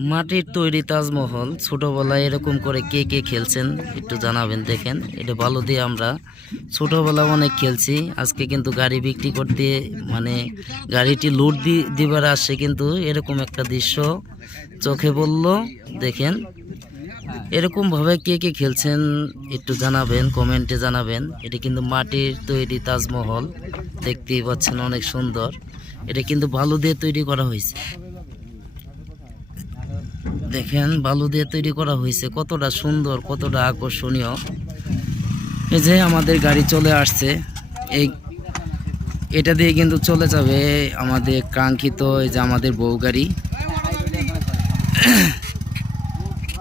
মাটির তৈরি তাজমহল ছোটবেলায় এরকম করে কে কে খেলছেন একটু জানাবেন। দেখেন এটা বালু দিয়ে আমরা ছোটবেলা অনেক খেলছি। আজকে কিন্তু গাড়ি বিক্রি করতে মানে গাড়িটি লুট দিবার আসছে, কিন্তু এরকম একটা দৃশ্য চোখে পড়ল। দেখেন এরকম ভাবে কে কে খেলছেন একটু জানাবেন, কমেন্টে জানাবেন। এটা কিন্তু মাটির তৈরি তাজমহল, দেখতেই পাচ্ছেন অনেক সুন্দর। এটা কিন্তু বালু দিয়ে তৈরি করা হয়েছে। দেখেন বালু দিয়ে তৈরি করা হয়েছে, কতটা সুন্দর, কতটা আকর্ষণীয়। এই যে আমাদের গাড়ি চলে আসছে, এটা দিয়ে কিন্তু চলে যাবে আমাদের কাঙ্ক্ষিত এই যে আমাদের বউ গাড়ি।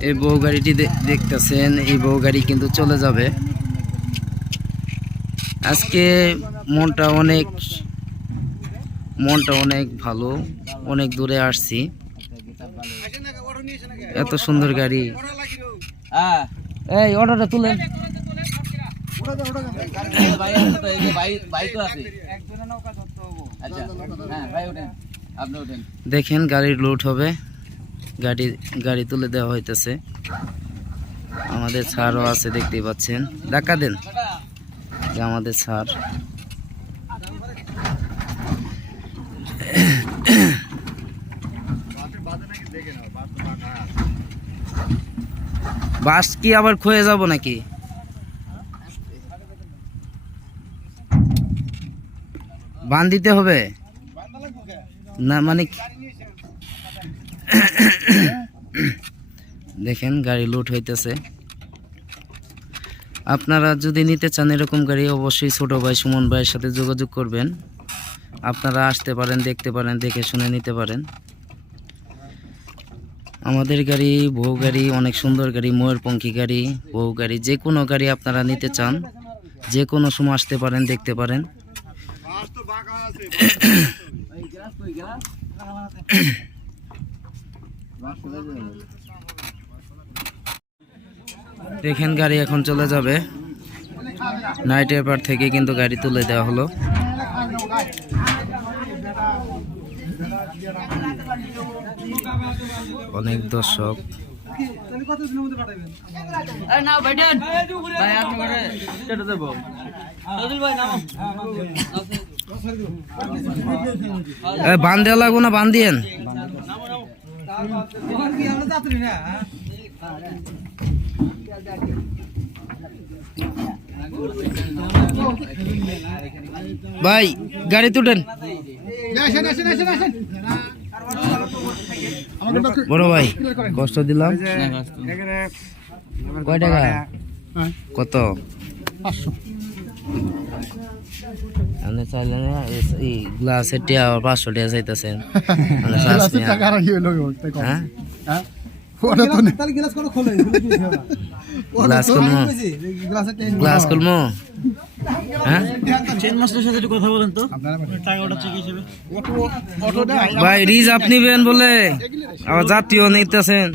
এই বউ গাড়িটি দেখতেছেন, এই বউ গাড়ি কিন্তু চলে যাবে। আজকে মনটা অনেক ভালো, অনেক দূরে আসছি। এত সুন্দর গাড়ি। এই অটোটা তুলেন। দেখেন গাড়ির লোড হবে, গাড়ি তুলে দেওয়া হইতেছে। আমাদের ছাড়ও আছে, দেখতেই পাচ্ছেন। ধাক্কা দেন, আমাদের ছাড়। বাস কি আবার ক্ষয়ে যাব নাকি? বান দিতে হবে না মানে? দেখেন গাড়ি লুট হইতেছে। আপনারা যদি নিতে চান এরকম গাড়ি, অবশ্যই ছোট ভাই সুমন ভাইয়ের সাথে যোগাযোগ করবেন। আপনারা আসতে পারেন, দেখতে পারেন, দেখে শুনে নিতে পারেন। আমাদের গাড়ি বউ গাড়ি, অনেক সুন্দর গাড়ি, ময়ূরপঙ্খী গাড়ি, বউ গাড়ি, যে কোনো গাড়ি আপনারা নিতে চান যে কোনো সময় আসতে পারেন, দেখতে পারেন। দেখেন গাড়ি এখন চলে যাবে। নাইট এয়ারপার থেকে কিন্তু গাড়ি তুলে দেওয়া হলো। অনেক দর্শক। বান দেওয়া লাগবো না? বান দিয়েন। ভাই গাড়ি তুলেন। বড় ভাই কষ্ট দিলাম। কয় টাকা? কত? 500। গ্লাসের টিয়া 500 টাকা চাইতেছেন। গ্লাস খুলবো? ভাই রিজার্ভ নিবেন বলে আবার জাতীয় নিতেছেন।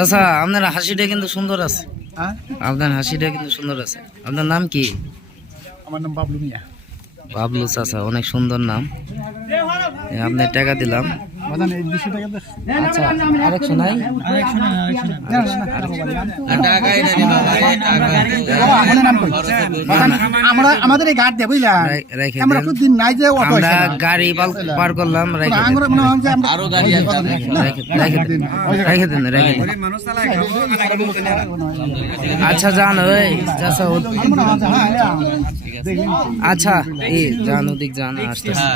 আচ্ছা, আপনার হাসিটা কিন্তু সুন্দর আছে। আপনার হাসিটা কিন্তু সুন্দর আছে। আপনার নাম কি? আমার নাম বাবলু মিয়া। বাবলু চাচা, অনেক সুন্দর নাম। আপনার টাকা দিলাম। আচ্ছা আরেকশো নাই? আমাদের এই ঘাট দিয়ে বুঝলাম আমরা গাড়ি পার করলাম। আচ্ছা যান ওই চাচা। আচ্ছা এই যান, ওদিক যান, আসতেছে।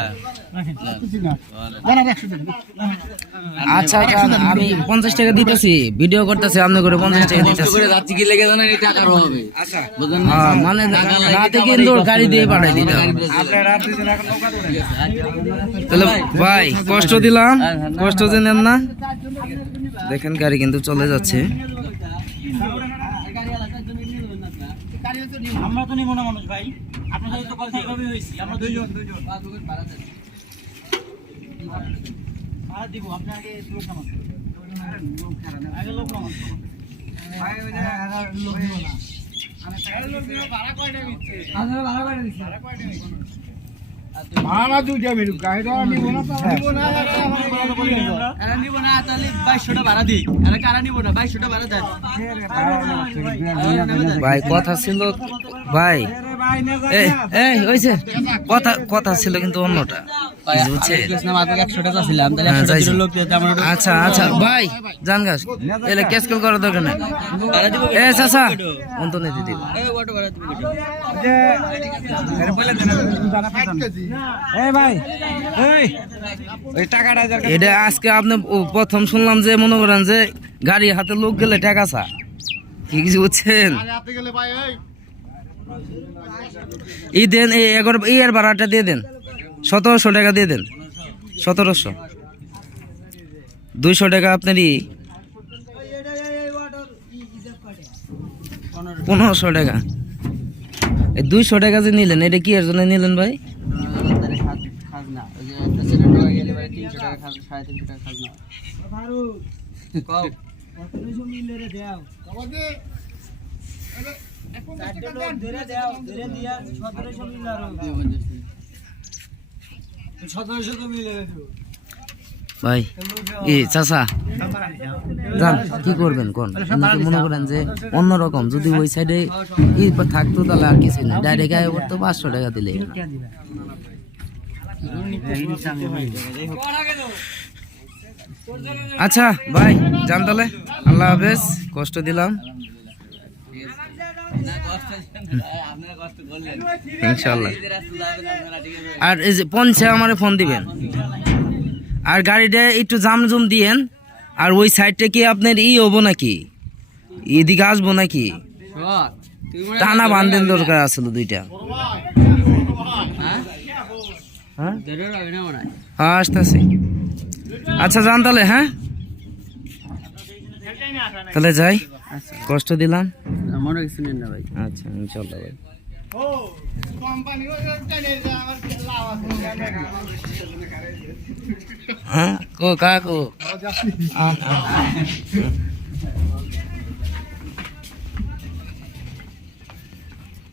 আচ্ছা আচ্ছা, আমি 50 টাকা দিতেছি, ভিডিও করতেছি, আপনি করে 50 টাকা দিতেছি। রাত্রি কি লেগে জানেন এই টাকার হবে বুঝলেন না? হ্যাঁ, মানে রাতে কিন্তু গাড়ি দিয়ে পাঠাই দিতে হবে। তাহলে ভাই কষ্ট দিলাম, কষ্ট যে নেন না। দেখেন গাড়ি কিন্তু চলে যাচ্ছে। আমরা তো নিব না মানুষ ভাই, আপনার সাথে তো কথা এইভাবেই হয়েছি, আমরা দুইজন ভাড়া দিব, আপনি আগে লোক নামান, আগে লোক নামান ভাই, ওই যে লোক দিব না, ভাড়া কয়টা দিচ্ছে, ভাড়া কয়টা দিচ্ছে, ভাড়া দুইটা বেরু গাড়িটা নিব না, তো নিব না, এরা নিব না, তাহলে 2200 টা ভাড়া দিই, এরা কারা নিব না, 2200 টা ভাড়া দেন ভাই কথা ছিল ভাই, এই হইছে, কথা ছিল কিন্তু অন্যটা, বুঝছেন? হ্যাঁ, যাইছি। আচ্ছা আচ্ছা ভাই জান গাছ এলে ক্যাসকেল করার দরকার নাই। এ চাচা অন্তনে দিদি এটা আজকে আপনি প্রথম শুনলাম যে মনে করেন যে গাড়ি হাতে লোক গেলে টাকা চা, কি কিছু বুঝছেন? এই দেন, এই এর ভাড়াটা দিয়ে দেন, 1700 টাকা দিয়ে দেন, 1700, 200 টাকা আপনার 1500 টাকা। এই 200 টাকা যে নিলেন এটা কি এর জন্য নিলেন ভাই? ভাই চাচা জান কি করবেন কোন, মনে করেন যে অন্যরকম যদি ওই সাইডে থাকতো তাহলে আর কিছু না, ডাইরেক্ট আয় করতো 500 টাকা দিলে। আচ্ছা ভাই জান তাহলে, আল্লাহ হাফেজ, কষ্ট দিলাম ইনশাল্লাহ। আর এই যে পৌঁছে আমারে ফোন দিবেন, আর গাড়িটা একটু জামজুম দিয়েন। আর ওই সাইডটা কি আপনার হবো নাকি, এদিকে আসবো নাকি? টানা বান্ধেন দরকার আসলো দুইটা। হ্যাঁ আসতেছি। আচ্ছা যান তাহলে, হ্যাঁ তাহলে যাই, কষ্ট দিলাম। আচ্ছা ইনশাল্লাহ ভাই। হ্যাঁ কাকু